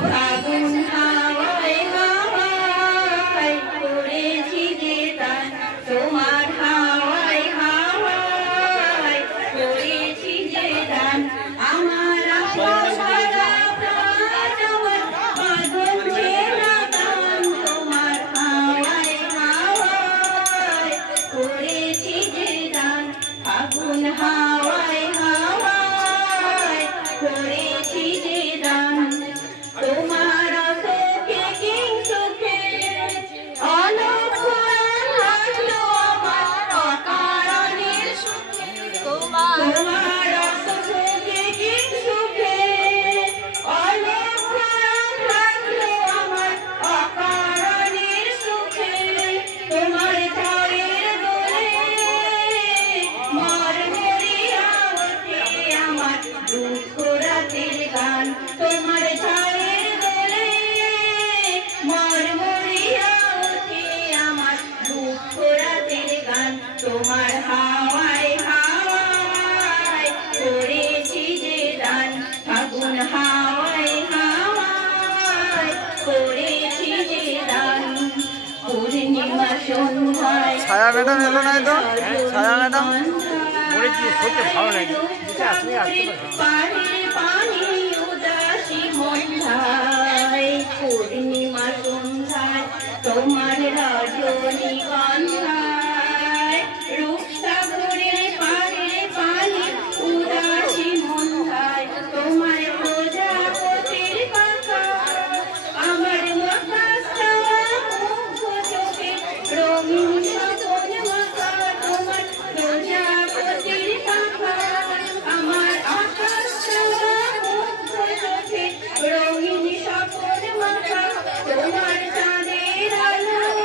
ফাগুন হাওয়ায় হাওয়ায় করেছি যে দান, তোমার হাওয়ায় হাওয়ায় করেছি যে দান, আমার সারা প্রাণ আমার বাঁধন ছেঁড়া গান, তোমার হাওয়ায় হাওয়ায় করেছি যে দান, ফাগুন হাওয়ায় হাওয়ায় করেছি যে দান, তোমার সুখে কি সুখে অলক্ষণ লাগলো আমার অকারণের সুখে, তোমার সুখে কি সুখে অলক্ষণ লাগলো আমার অকারণের সুখে, তোমার ঝড়ের দোলে মরমরিয়া ওঠে আমার দুঃখ রাতের গান, তোমার ঝড়ের দোলে মরমরিয়া ওঠে আমার দুঃখ রাতের গান, তোমার হাওয়ায় হাওয়ায় করেছি যে দান, ফাগুন হাওয়ায় হাওয়ায় করেছি যে দান, পূর্ণিমা সন্ধ্যায় ছায়া ম্যাডাম এলো না তো, ছায়া ম্যাডাম পানি উদাসী মন্ধায়, পূর্ণিমা সন্ধ্যায় তোমার রজনীগন্ধায়, রূপসাগরের পারে পানি উদাসী মন্ধায়, তোমার প্রজাপতির পাখা আমার মাথা সাওয়া মুগ্ধ চোখে রঙিন স্বপন মাখা, তোমার প্রজাপতির পাখা আমার আকাশ সাওয়া মুগ্ধ চোখে রঙিন স্বপন মাখা, তোমার চাঁদের আলোয়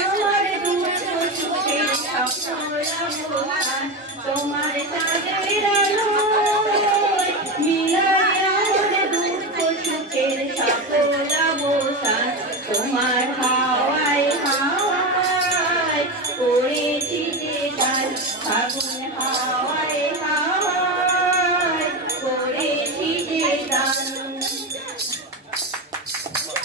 আমার দুঃখ সুখের সকল অবসান, তোমার চাঁদের আলোয় মিলায় আমার দুঃখ সুখের সকল অবসান, তোমার হাওয়ায় হাওয়ায় করেছি যে গান, ফাগুন হাওয়ায়